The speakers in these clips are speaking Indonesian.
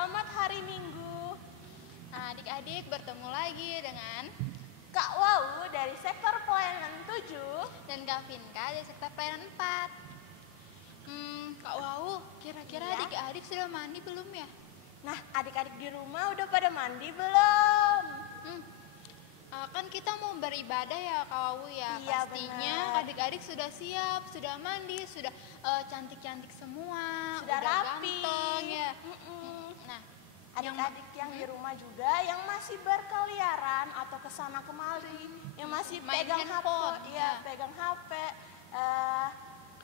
Selamat hari Minggu. Nah, adik-adik bertemu lagi dengan Kak Wau dari sektor pelayanan 7 dan Kak Vinka dari sektor pelayanan 4. Kak Wau, kira-kira Iya? adik-adik sudah mandi belum ya? Nah, adik-adik di rumah udah pada mandi belum? Kan kita mau beribadah ya Kak Wau ya. Iya, Pastinya benar. adik-adik sudah siap, sudah mandi, sudah cantik-cantik semua, Sudah udah rapi. ganteng ya. Nah, Adik-adik yang di rumah juga yang masih berkeliaran atau kesana kemari, yang masih main pegang handphone, HP, ya. pegang HP.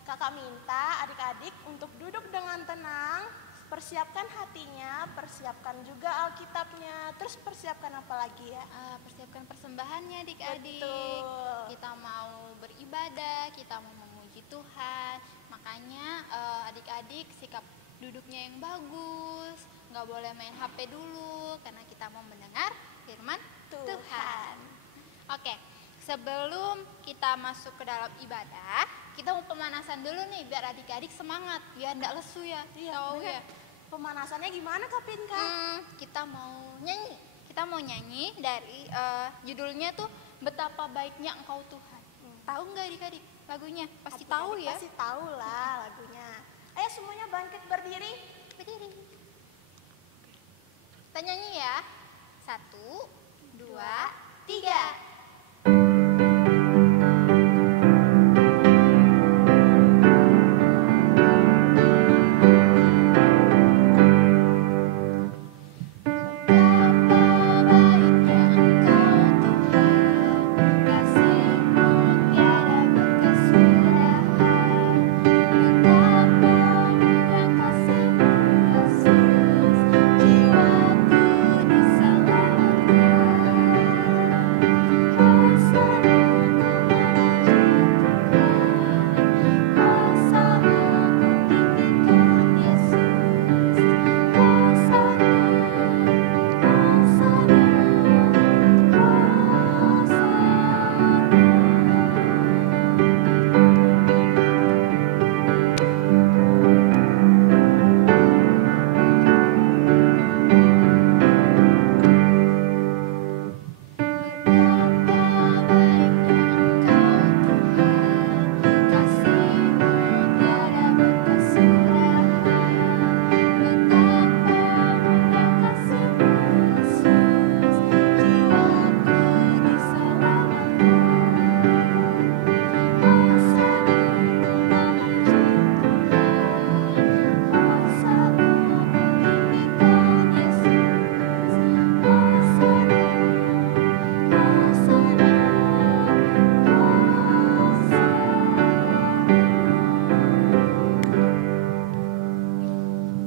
Kakak minta adik-adik untuk duduk dengan tenang, persiapkan hatinya, persiapkan juga Alkitabnya, terus persiapkan apa lagi ya? persiapkan persembahannya adik-adik. Betul. Kita mau beribadah, kita mau memuji Tuhan. Makanya adik-adik sikap duduknya yang bagus, nggak boleh main HP dulu karena kita mau mendengar firman Tuhan. Oke, sebelum kita masuk ke dalam ibadah, kita mau pemanasan dulu nih biar adik-adik semangat, biar nggak lesu ya. Tahu bener. ya. Pemanasannya gimana Kak Pinka? Kita mau nyanyi. Kita mau nyanyi dari judulnya tuh Betapa Baiknya Engkau Tuhan. Tahu nggak adik-adik lagunya? Pasti tahu ya. Pasti tahu lah lagunya. Ayo semuanya bangkit berdiri. Berdiri. Kita nyanyi ya. 1, 2, 3.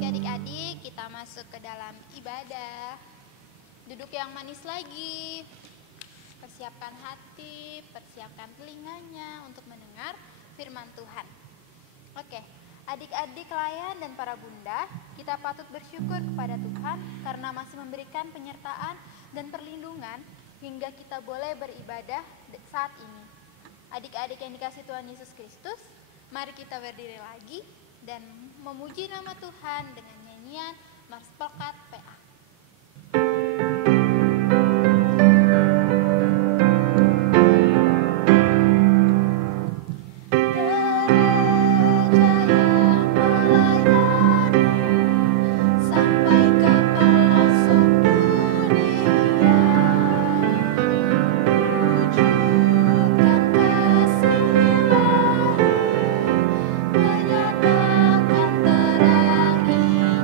Adik-adik, kita masuk ke dalam ibadah. Duduk yang manis lagi. Persiapkan hati, persiapkan telinganya untuk mendengar firman Tuhan. Oke, adik-adik layan dan para bunda, kita patut bersyukur kepada Tuhan karena masih memberikan penyertaan dan perlindungan hingga kita boleh beribadah saat ini. Adik-adik yang dikasihi Tuhan Yesus Kristus, mari kita berdiri lagi dan memuji nama Tuhan dengan nyanyian Marspekat PA. Menyatakan terang Injil.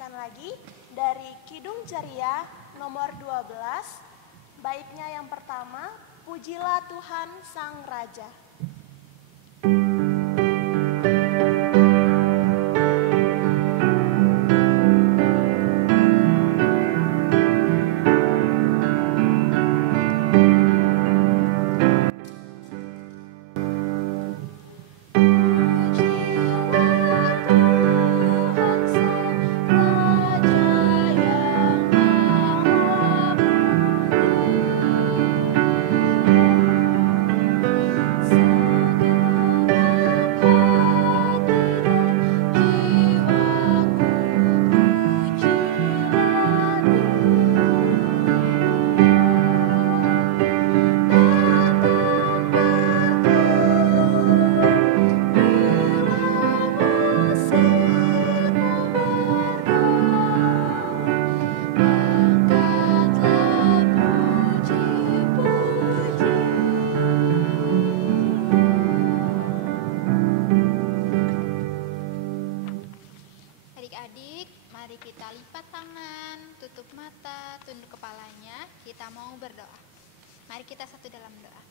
melanjutkan lagi dari Kidung Ceria nomor 12, baitnya yang pertama, Pujilah Tuhan Sang Raja. Adik-adik, mari kita lipat tangan, tutup mata, tunduk kepalanya. Kita mau berdoa. Mari kita satu dalam doa.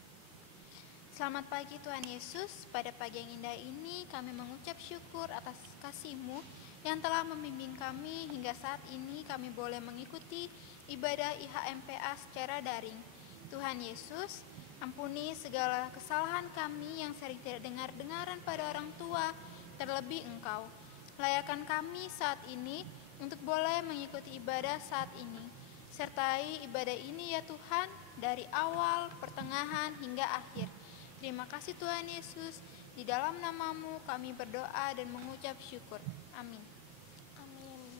Selamat pagi Tuhan Yesus. Pada pagi yang indah ini kami mengucap syukur atas kasih-Mu yang telah membimbing kami hingga saat ini kami boleh mengikuti ibadah IHMPA secara daring. Tuhan Yesus, ampuni segala kesalahan kami yang sering tidak dengar-dengaran pada orang tua, terlebih Engkau. Layakan kami saat ini untuk boleh mengikuti ibadah saat ini. Sertai ibadah ini ya Tuhan, dari awal, pertengahan, hingga akhir. Terima kasih Tuhan Yesus, di dalam nama-Mu kami berdoa dan mengucap syukur. Amin. Amin.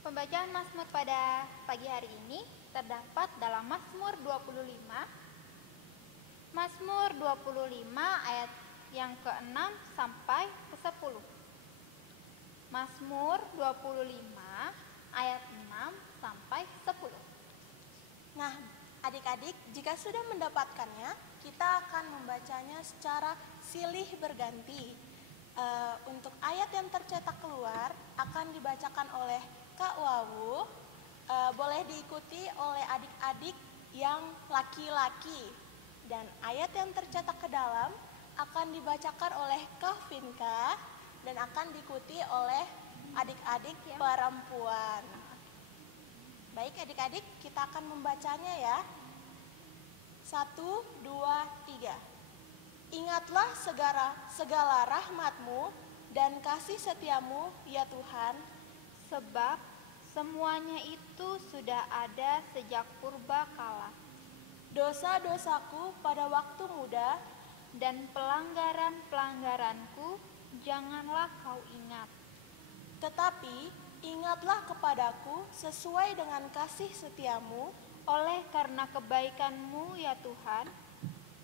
Pembacaan Mazmur pada pagi hari ini terdapat dalam Mazmur 25. Mazmur 25 ayat yang ke-6 sampai ke-10. Mazmur 25 ayat 6 sampai 10. Nah, adik-adik, jika sudah mendapatkannya, kita akan membacanya secara silih berganti. Untuk ayat yang tercetak keluar akan dibacakan oleh Kak Wawu, boleh diikuti oleh adik-adik yang laki-laki. Dan ayat yang tercetak ke dalam akan dibacakan oleh Kak Vinka dan akan diikuti oleh adik-adik perempuan. Baik adik-adik, kita akan membacanya ya. 1, 2, 3. Ingatlah segala rahmat-Mu dan kasih setia-Mu ya Tuhan, sebab semuanya itu sudah ada sejak purba kala. Dosa-dosaku pada waktu muda dan pelanggaran-pelanggaranku janganlah Kau ingat. Tetapi ingatlah kepadaku sesuai dengan kasih setia-Mu. Oleh karena kebaikan-Mu ya Tuhan,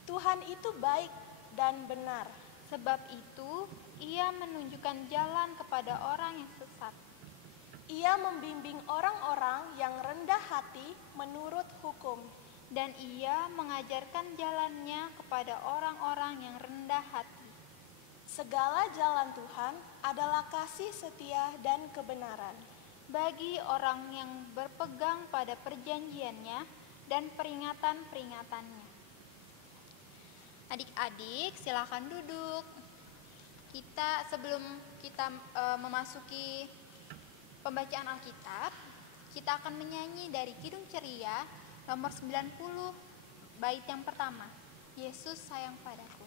Tuhan itu baik dan benar. Sebab itu Ia menunjukkan jalan kepada orang yang sesat. Ia membimbing orang-orang yang rendah hati menurut hukum. Dan Ia mengajarkan jalannya kepada orang-orang yang rendah hati. Segala jalan Tuhan adalah kasih setia dan kebenaran bagi orang yang berpegang pada perjanjiannya dan peringatan-peringatannya. Adik-adik, silakan duduk. Sebelum kita memasuki pembacaan Alkitab, kita akan menyanyi dari Kidung Ceria nomor 90, bait yang pertama, Yesus sayang padaku.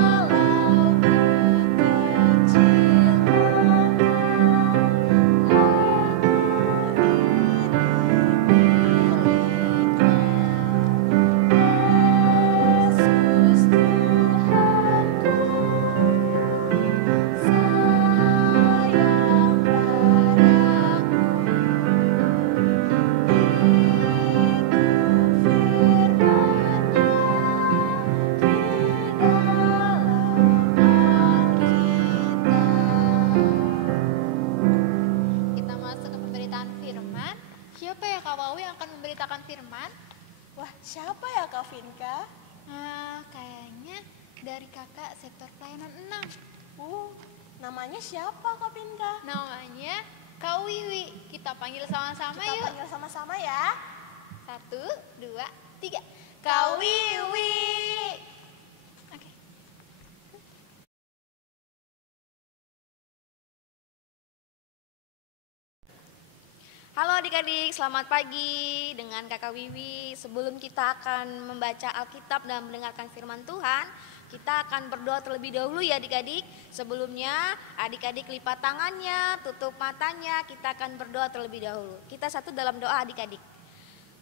Walau ku kecil Kak Wawi yang akan memberitakan firman. Wah, siapa ya Kak Vinka? Kayaknya dari kakak sektor pelayanan 6. Namanya siapa Kak Vinka? Namanya Kak Wiwi. Kita panggil sama-sama Kita yuk. panggil sama-sama ya. 1, 2, 3. Kak Wiwi. Oke. Halo adik-adik, selamat pagi dengan Kakak Wiwi. Sebelum kita akan membaca Alkitab dan mendengarkan firman Tuhan, kita akan berdoa terlebih dahulu ya adik-adik. Sebelumnya adik-adik lipat tangannya, tutup matanya, kita akan berdoa terlebih dahulu. Kita satu dalam doa adik-adik.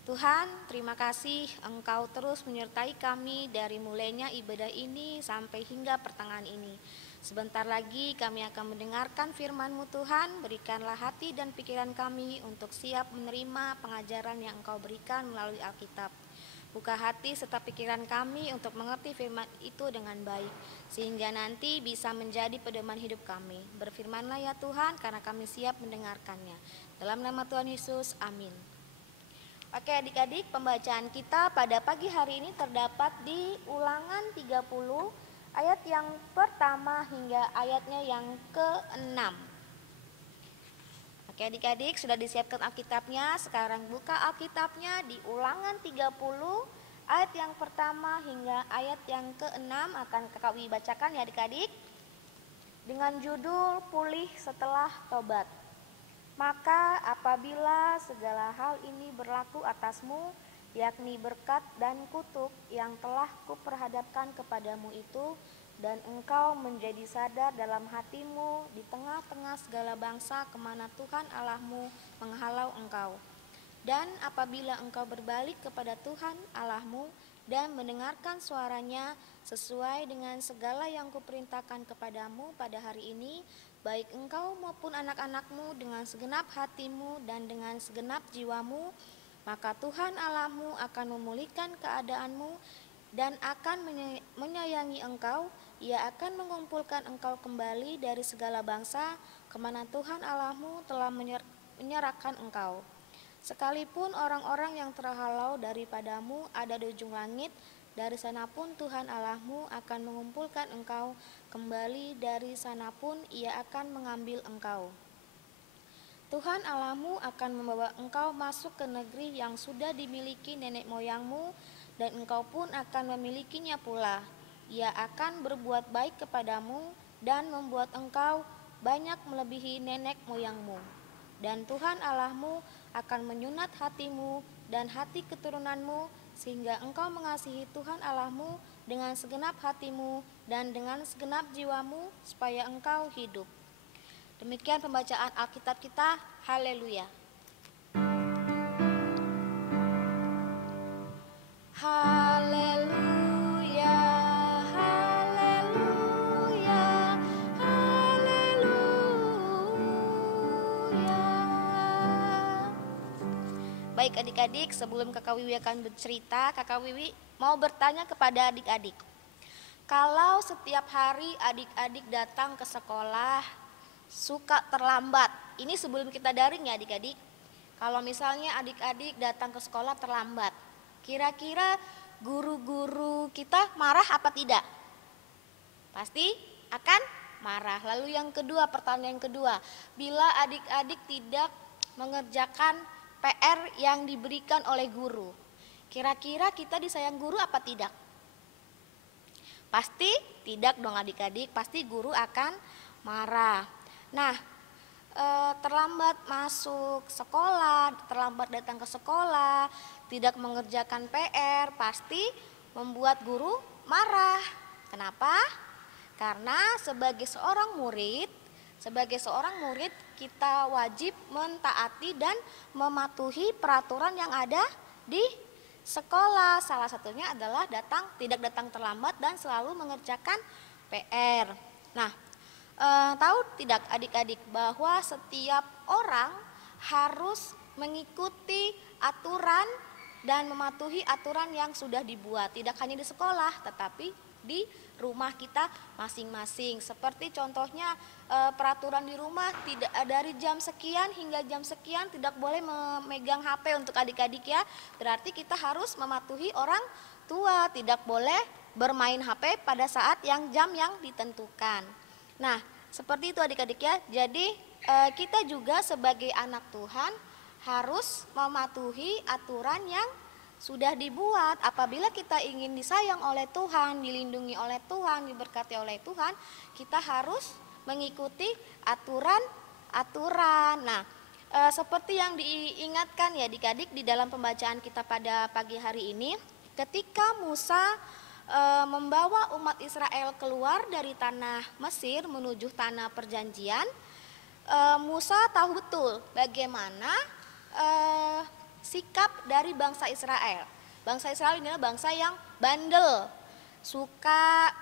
Tuhan, terima kasih Engkau terus menyertai kami dari mulainya ibadah ini sampai hingga pertengahan ini. Sebentar lagi kami akan mendengarkan firman-Mu Tuhan, berikanlah hati dan pikiran kami untuk siap menerima pengajaran yang Engkau berikan melalui Alkitab. Buka hati serta pikiran kami untuk mengerti firman itu dengan baik, sehingga nanti bisa menjadi pedoman hidup kami. Berfirmanlah ya Tuhan, karena kami siap mendengarkannya. Dalam nama Tuhan Yesus, amin. Oke adik-adik, pembacaan kita pada pagi hari ini terdapat di Ulangan 30 ayat yang pertama hingga ayatnya yang ke-6. Oke adik-adik, sudah disiapkan Alkitabnya. Sekarang buka Alkitabnya di Ulangan 30 ayat yang pertama hingga ayat yang ke-6. Akan Kakak Wiwi bacakan ya adik-adik. Dengan judul Pulih Setelah Tobat. Maka apabila segala hal ini berlaku atasmu, yakni berkat dan kutuk yang telah kuperhadapkan kepadamu itu, dan engkau menjadi sadar dalam hatimu di tengah-tengah segala bangsa kemana Tuhan Allahmu menghalau engkau. Dan apabila engkau berbalik kepada Tuhan Allahmu dan mendengarkan suaranya sesuai dengan segala yang kuperintahkan kepadamu pada hari ini, baik engkau maupun anak-anakmu dengan segenap hatimu dan dengan segenap jiwamu, maka Tuhan Allahmu akan memulihkan keadaanmu dan akan menyayangi engkau. Ia akan mengumpulkan engkau kembali dari segala bangsa kemana Tuhan Allahmu telah menyerahkan engkau. Sekalipun orang-orang yang terhalau daripadamu ada di ujung langit, dari sana pun Tuhan Allahmu akan mengumpulkan engkau kembali, dari sana pun Ia akan mengambil engkau. Tuhan Allahmu akan membawa engkau masuk ke negeri yang sudah dimiliki nenek moyangmu, dan engkau pun akan memilikinya pula. Ia akan berbuat baik kepadamu dan membuat engkau banyak melebihi nenek moyangmu. Dan Tuhan Allahmu akan menyunat hatimu dan hati keturunanmu, sehingga engkau mengasihi Tuhan Allahmu dengan segenap hatimu dan dengan segenap jiwamu, supaya engkau hidup. Demikian pembacaan Alkitab kita. Haleluya. Haleluya, haleluya, haleluya. Baik adik-adik, sebelum Kakak Wiwi akan bercerita, Kakak Wiwi mau bertanya kepada adik-adik. Kalau setiap hari adik-adik datang ke sekolah suka terlambat, ini sebelum kita daring ya adik-adik. Kalau misalnya adik-adik datang ke sekolah terlambat, kira-kira guru-guru kita marah apa tidak? Pasti akan marah. Lalu yang kedua, pertanyaan yang kedua, bila adik-adik tidak mengerjakan PR yang diberikan oleh guru, kira-kira kita disayang guru apa tidak? Pasti tidak dong adik-adik, pasti guru akan marah. Nah, terlambat masuk sekolah, terlambat datang ke sekolah, tidak mengerjakan PR, pasti membuat guru marah. Kenapa? Karena sebagai seorang murid kita wajib mentaati dan mematuhi peraturan yang ada di sekolah. Salah satunya adalah tidak datang terlambat dan selalu mengerjakan PR. Nah, tahu tidak adik-adik bahwa setiap orang harus mengikuti aturan dan mematuhi aturan yang sudah dibuat, tidak hanya di sekolah tetapi di rumah kita masing-masing. Seperti contohnya peraturan di rumah tidak dari jam sekian hingga jam sekian tidak boleh memegang HP untuk adik-adik ya. Berarti kita harus mematuhi orang tua, tidak boleh bermain HP pada saat jam yang ditentukan. Nah, seperti itu adik-adik ya. Jadi kita juga sebagai anak Tuhan harus mematuhi aturan yang sudah dibuat. Apabila kita ingin disayang oleh Tuhan, dilindungi oleh Tuhan, diberkati oleh Tuhan, kita harus mengikuti aturan-aturan. Nah, seperti yang diingatkan ya adik-adik di dalam pembacaan kita pada pagi hari ini, ketika Musa membawa umat Israel keluar dari tanah Mesir menuju tanah perjanjian, Musa tahu betul bagaimana sikap dari bangsa Israel. Bangsa Israel ini adalah bangsa yang bandel, suka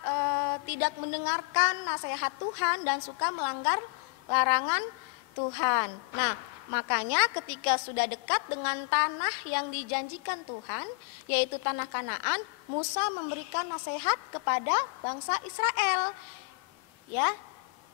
tidak mendengarkan nasihat Tuhan dan suka melanggar larangan Tuhan. Nah, makanya ketika sudah dekat dengan tanah yang dijanjikan Tuhan, yaitu tanah Kanaan, Musa memberikan nasihat kepada bangsa Israel. Ya,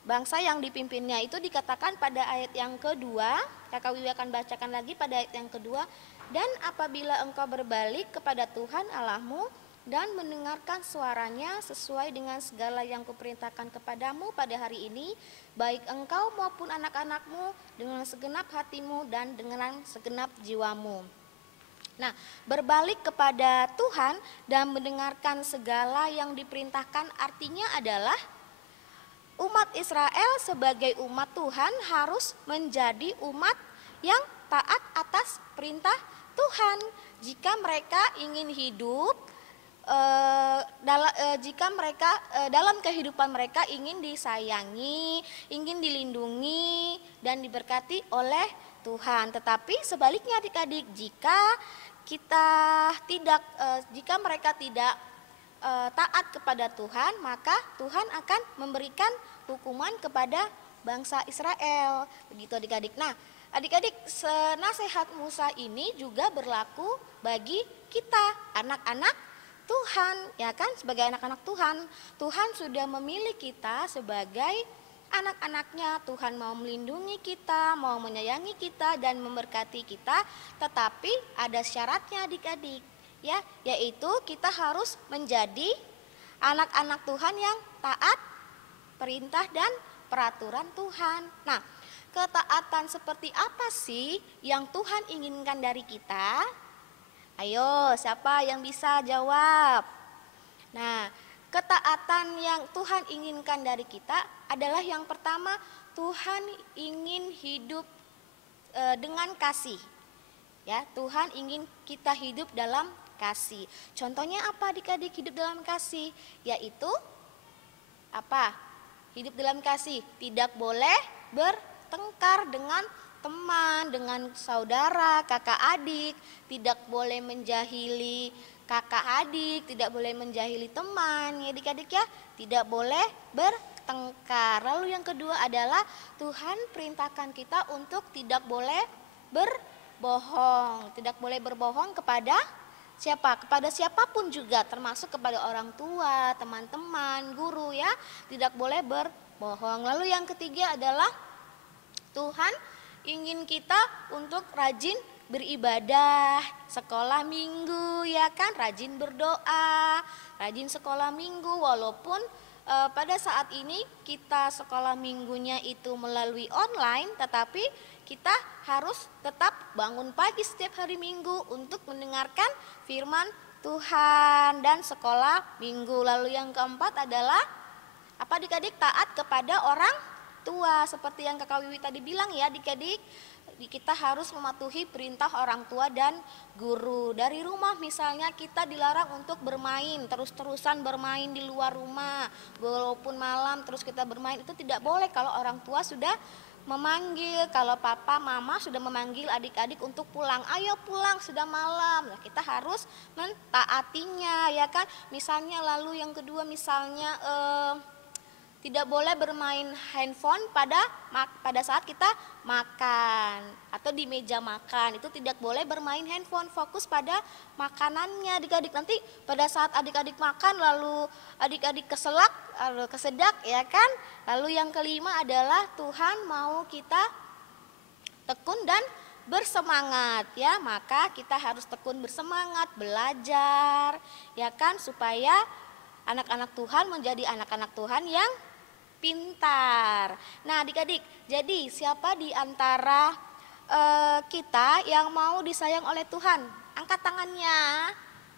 bangsa yang dipimpinnya itu dikatakan pada ayat yang kedua, Kakak Wiwi akan bacakan lagi pada ayat yang kedua. Dan apabila engkau berbalik kepada Tuhan Allahmu dan mendengarkan suaranya sesuai dengan segala yang kuperintahkan kepadamu pada hari ini, baik engkau maupun anak-anakmu dengan segenap hatimu dan dengan segenap jiwamu. Nah, berbalik kepada Tuhan dan mendengarkan segala yang diperintahkan artinya adalah umat Israel sebagai umat Tuhan harus menjadi umat yang taat atas perintah Tuhan. Jika mereka ingin hidup, jika mereka dalam kehidupan mereka ingin disayangi, ingin dilindungi dan diberkati oleh Tuhan. Tetapi sebaliknya adik-adik, jika mereka tidak taat kepada Tuhan, maka Tuhan akan memberikan hukuman kepada bangsa Israel. Begitu adik-adik. Nah, adik-adik, nasihat Musa ini juga berlaku bagi kita, anak-anak Tuhan, ya kan? Sebagai anak-anak Tuhan, Tuhan sudah memilih kita sebagai anak-anaknya. Tuhan mau melindungi kita, mau menyayangi kita dan memberkati kita, tetapi ada syaratnya adik-adik, ya, yaitu kita harus menjadi anak-anak Tuhan yang taat perintah dan peraturan Tuhan. Nah, ketaatan seperti apa sih yang Tuhan inginkan dari kita? Ayo, siapa yang bisa jawab? Nah, ketaatan yang Tuhan inginkan dari kita adalah yang pertama, Tuhan ingin hidup dengan kasih. Ya, Tuhan ingin kita hidup dalam kasih. Contohnya apa adik-adik hidup dalam kasih? Yaitu apa? Hidup dalam kasih tidak boleh bertengkar dengan teman, dengan saudara, kakak adik, tidak boleh menjahili kakak adik, tidak boleh menjahili teman, ya adik-adik ya, tidak boleh bertengkar. Lalu yang kedua adalah Tuhan perintahkan kita untuk tidak boleh berbohong, tidak boleh berbohong kepada siapa? Kepada siapapun juga, termasuk kepada orang tua, teman-teman, guru ya, tidak boleh berbohong. Lalu yang ketiga adalah Tuhan ingin kita untuk rajin beribadah, sekolah minggu ya kan, rajin berdoa, rajin sekolah minggu walaupun pada saat ini kita sekolah minggunya itu melalui online, tetapi kita harus tetap bangun pagi setiap hari Minggu untuk mendengarkan firman Tuhan dan sekolah minggu. Lalu yang keempat adalah apa adik-adik? Taat kepada orang tua. Seperti yang Kakak Wiwi tadi bilang ya adik-adik, kita harus mematuhi perintah orang tua dan guru. Dari rumah misalnya kita dilarang untuk bermain, terus-terusan bermain di luar rumah. Walaupun malam terus kita bermain, itu tidak boleh kalau orang tua sudah memanggil, kalau papa mama sudah memanggil adik-adik untuk pulang, ayo pulang sudah malam. Nah, kita harus mentaatinya ya kan. Misalnya lalu yang kedua misalnya Tidak boleh bermain handphone pada saat kita makan atau di meja makan. Itu tidak boleh bermain handphone, fokus pada makanannya adik-adik. Nanti pada saat adik-adik makan lalu adik-adik keselak, lalu kesedak ya kan. Lalu yang kelima adalah Tuhan mau kita tekun dan bersemangat ya. Maka kita harus tekun bersemangat belajar ya kan, supaya anak-anak Tuhan menjadi anak-anak Tuhan yang pintar. Nah adik-adik, jadi siapa di antara kita yang mau disayang oleh Tuhan? Angkat tangannya.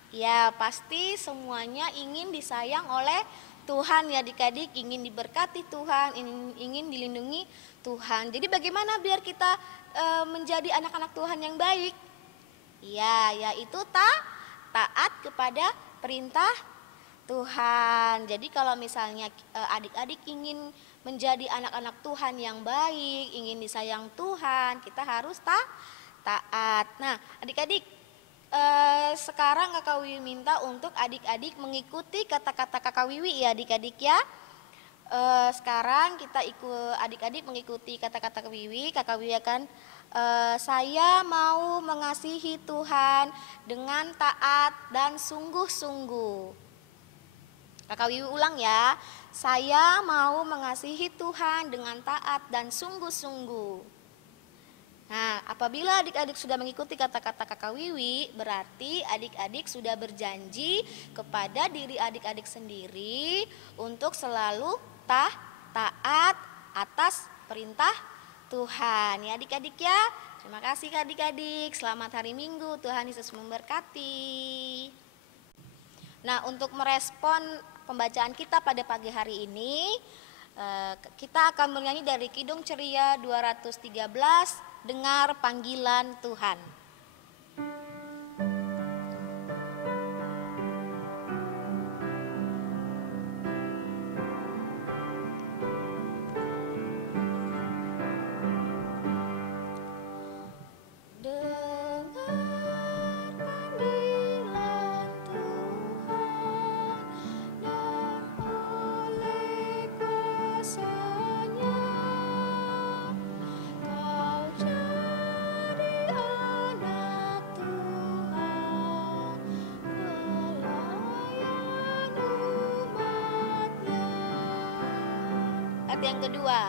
Ya pasti semuanya ingin disayang oleh Tuhan ya adik-adik, ingin diberkati Tuhan, ingin dilindungi Tuhan. Jadi bagaimana biar kita menjadi anak-anak Tuhan yang baik? Ya, yaitu taat kepada perintah Tuhan. Jadi kalau misalnya adik-adik ingin menjadi anak-anak Tuhan yang baik, ingin disayang Tuhan, kita harus taat. Nah adik-adik, sekarang Kakak Wiwi minta untuk adik-adik mengikuti kata-kata Kakak Wiwi ya adik-adik ya. Sekarang kita adik-adik mengikuti kata-kata Kakak Wiwi akan saya mau mengasihi Tuhan dengan taat dan sungguh-sungguh. Kakak Wiwi ulang ya, saya mau mengasihi Tuhan dengan taat dan sungguh-sungguh. Nah, apabila adik-adik sudah mengikuti kata-kata Kakak Wiwi, berarti adik-adik sudah berjanji kepada diri adik-adik sendiri untuk selalu taat atas perintah Tuhan. Ya adik-adik ya, terima kasih adik-adik, selamat hari Minggu, Tuhan Yesus memberkati. Nah, untuk merespon pembacaan kita pada pagi hari ini, kita akan bernyanyi dari Kidung Ceria 213, Dengar Panggilan Tuhan. Yang kedua,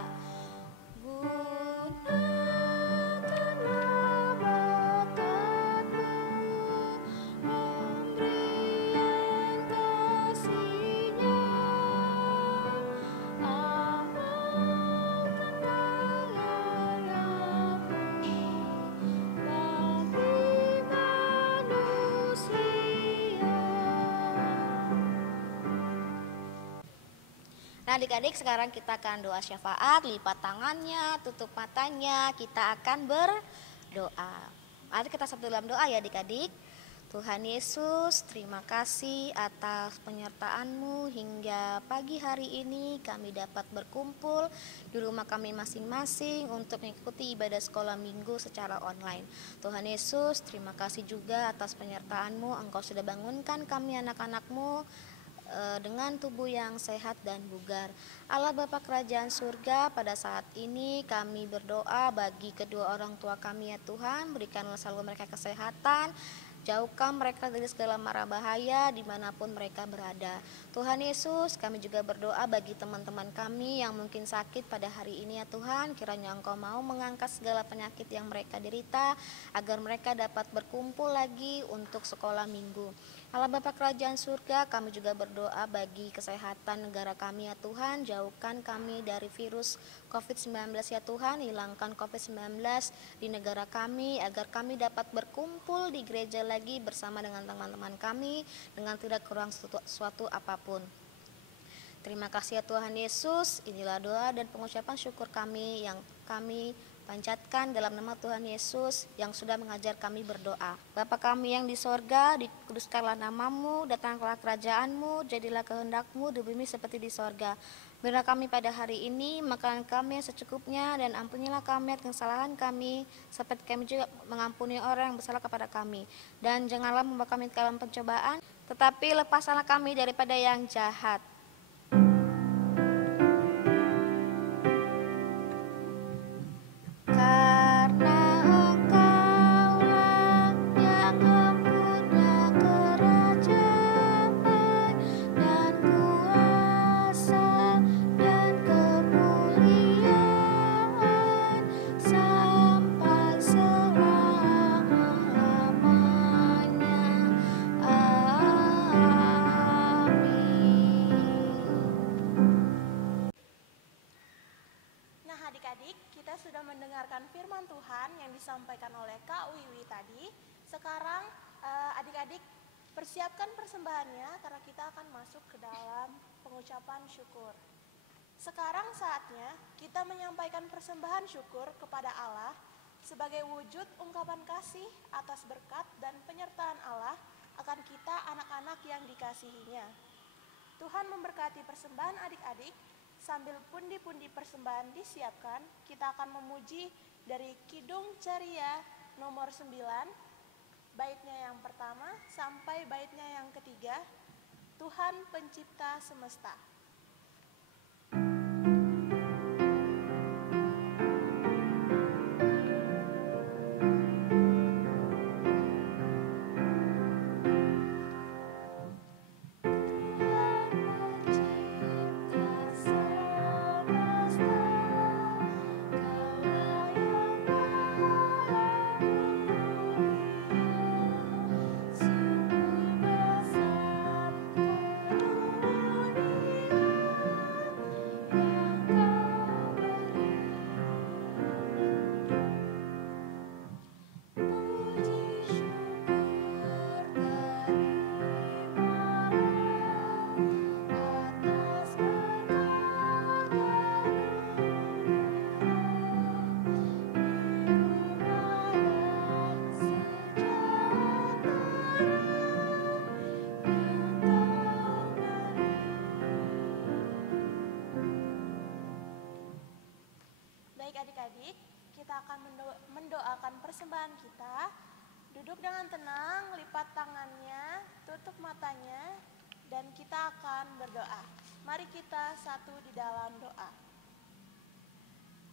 Nah adik-adik, sekarang kita akan doa syafaat, lipat tangannya, tutup matanya, kita akan berdoa. Mari kita satu dalam doa ya adik-adik. Tuhan Yesus, terima kasih atas penyertaan-Mu hingga pagi hari ini kami dapat berkumpul di rumah kami masing-masing untuk mengikuti ibadah sekolah minggu secara online. Tuhan Yesus, terima kasih juga atas penyertaan-Mu, Engkau sudah bangunkan kami anak-anak-Mu dengan tubuh yang sehat dan bugar. Allah Bapa Kerajaan Surga, pada saat ini kami berdoa bagi kedua orang tua kami ya Tuhan, berikanlah selalu mereka kesehatan, jauhkan mereka dari segala mara bahaya dimanapun mereka berada. Tuhan Yesus, kami juga berdoa bagi teman-teman kami yang mungkin sakit pada hari ini ya Tuhan, kiranya Engkau mau mengangkat segala penyakit yang mereka derita, agar mereka dapat berkumpul lagi untuk sekolah minggu. Allah Bapa Kerajaan Surga, kami juga berdoa bagi kesehatan negara kami ya Tuhan, jauhkan kami dari virus COVID-19 ya Tuhan, hilangkan COVID-19 di negara kami, agar kami dapat berkumpul di gereja lagi bersama dengan teman-teman kami, dengan tidak kurang suatu apapun. Terima kasih ya Tuhan Yesus, inilah doa dan pengucapan syukur kami yang kami panjatkan dalam nama Tuhan Yesus yang sudah mengajar kami berdoa. Bapa kami yang di sorga, dikuduskanlah nama-Mu, datanglah kerajaan-Mu, jadilah kehendak-Mu di bumi seperti di sorga. Berilah kami pada hari ini makanan kami yang secukupnya, dan ampunilah kami atas kesalahan kami, seperti kami juga mengampuni orang yang bersalah kepada kami. Dan janganlah membawa kami ke dalam pencobaan, tetapi lepaskanlah kami daripada yang jahat. mendengarkan firman Tuhan yang disampaikan oleh Kak Wiwi tadi. Sekarang adik-adik persiapkan persembahannya karena kita akan masuk ke dalam pengucapan syukur. Sekarang saatnya kita menyampaikan persembahan syukur kepada Allah sebagai wujud ungkapan kasih atas berkat dan penyertaan Allah akan kita anak-anak yang dikasihinya. Tuhan memberkati persembahan adik-adik. Sambil pundi-pundi persembahan disiapkan, kita akan memuji dari Kidung Ceria nomor 9, baitnya yang pertama sampai baitnya yang ketiga, Tuhan Pencipta Semesta. Adik-adik, kita akan mendoakan persembahan kita. Duduk dengan tenang, lipat tangannya, tutup matanya, dan kita akan berdoa. Mari kita satu di dalam doa.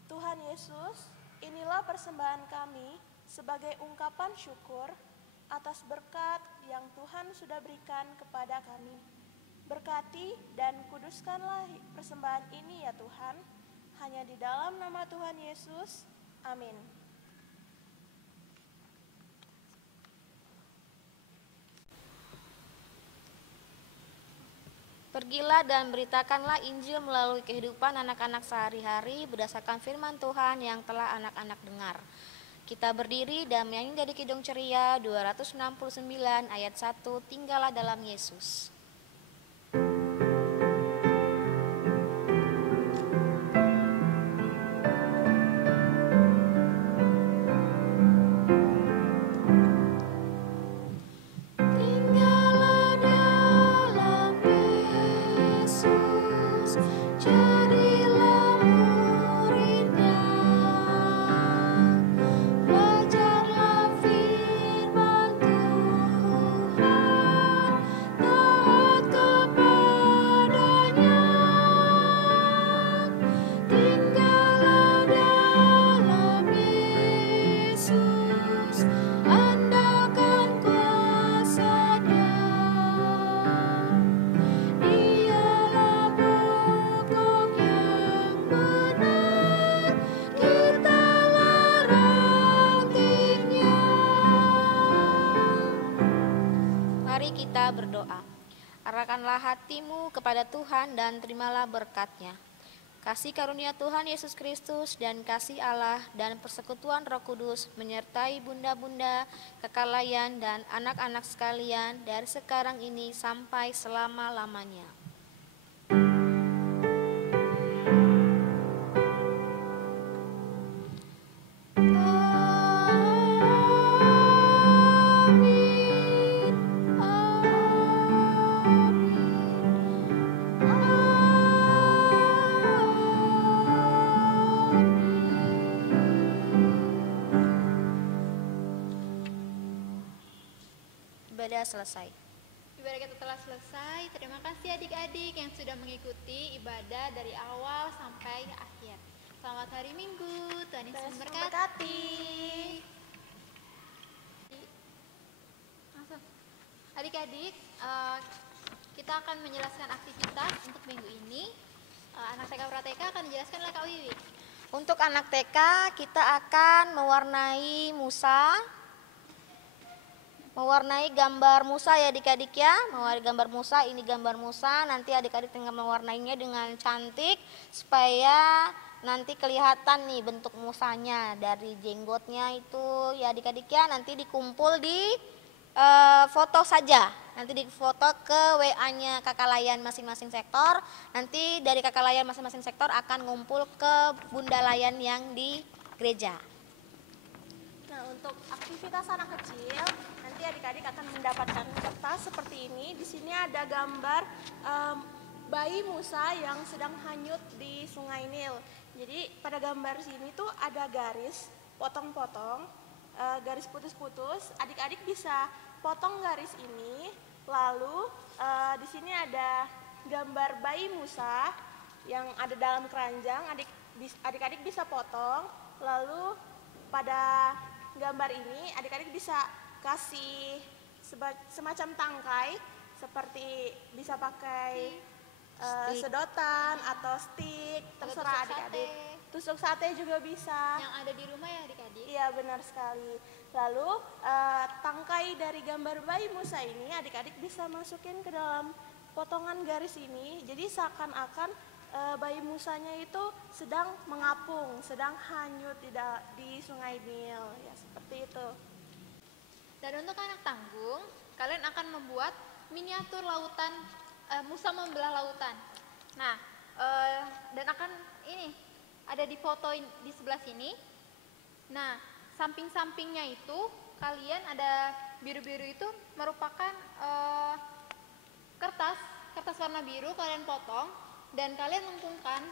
Tuhan Yesus, inilah persembahan kami sebagai ungkapan syukur atas berkat yang Tuhan sudah berikan kepada kami. Berkati dan kuduskanlah persembahan ini ya Tuhan, hanya di dalam nama Tuhan Yesus. Amin. Pergilah dan beritakanlah Injil melalui kehidupan anak-anak sehari-hari berdasarkan firman Tuhan yang telah anak-anak dengar. Kita berdiri dan menyanyi dari Kidung Ceria 269 ayat 1, Tinggallah dalam Yesus. Berdoa. Arahkanlah hatimu kepada Tuhan dan terimalah berkat-Nya. Kasih karunia Tuhan Yesus Kristus dan kasih Allah dan persekutuan Roh Kudus menyertai bunda-bunda, kekalayan dan anak-anak sekalian dari sekarang ini sampai selama-lamanya. Ibadah selesai. Ibadah kita telah selesai. Terima kasih adik-adik yang sudah mengikuti ibadah dari awal sampai akhir. Selamat hari Minggu. Tuhan Yesus memberkati. Adik-adik, kita akan menjelaskan aktivitas untuk minggu ini. Anak TK Prateka akan dijelaskan oleh Kak Wiwi. Untuk anak TK, kita akan mewarnai Musa. Mewarnai gambar Musa ya adik-adik ya. Mewarnai gambar Musa, ini gambar Musa. Nanti adik-adik tinggal mewarnainya dengan cantik supaya nanti kelihatan nih bentuk musanya dari jenggotnya itu ya adik-adik ya, nanti dikumpul di foto saja. Nanti difoto ke WA-nya kakak layan masing-masing sektor. Nanti dari kakak layan masing-masing sektor akan ngumpul ke bunda layan yang di gereja. Nah, untuk aktivitas anak kecil, nanti adik-adik akan mendapatkan kertas seperti ini. Di sini ada gambar bayi Musa yang sedang hanyut di Sungai Nil. Jadi pada gambar sini tuh ada garis potong-potong, garis putus-putus. Adik-adik bisa potong garis ini. Lalu di sini ada gambar bayi Musa yang ada dalam keranjang. Adik-adik bisa potong. Lalu pada gambar ini adik-adik bisa kasih semacam tangkai, seperti bisa pakai sedotan atau stick, terserah adik-adik. Tusuk sate juga bisa. Yang ada di rumah ya adik-adik? Iya, benar sekali. Lalu tangkai dari gambar bayi Musa ini adik-adik bisa masukin ke dalam potongan garis ini. Jadi seakan-akan bayi Musanya itu sedang mengapung, sedang hanyut di Sungai Nil, ya seperti itu. Dan untuk anak tanggung, kalian akan membuat miniatur lautan, Musa membelah lautan. Nah, dan akan ini ada di foto di sebelah sini. Nah, samping-sampingnya itu kalian ada biru-biru itu merupakan kertas warna biru kalian potong dan kalian lengkungkan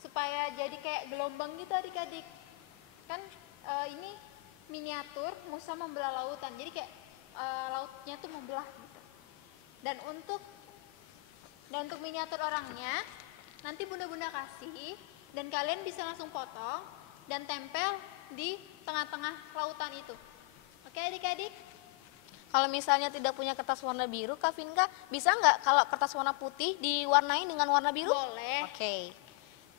supaya jadi kayak gelombang gitu adik-adik. Kan ini miniatur Musa membelah lautan, jadi kayak lautnya tuh membelah gitu. Dan untuk miniatur orangnya nanti bunda-bunda kasih dan kalian bisa langsung potong dan tempel di tengah-tengah lautan itu. Oke adik-adik? Kalau misalnya tidak punya kertas warna biru, Kak Vinka, bisa nggak kalau kertas warna putih diwarnai dengan warna biru? Boleh. Oke.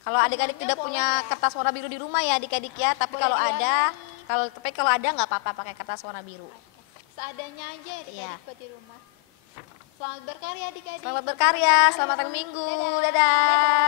Kalau adik-adik tidak punya kertas warna biru di rumah ya adik-adik ya, tapi kalau ada nggak apa-apa pakai kertas warna biru. Seadanya aja adik-adik buat di rumah. Selamat berkarya adik-adik. Selamat berkarya, selamat hari Minggu. Dadah.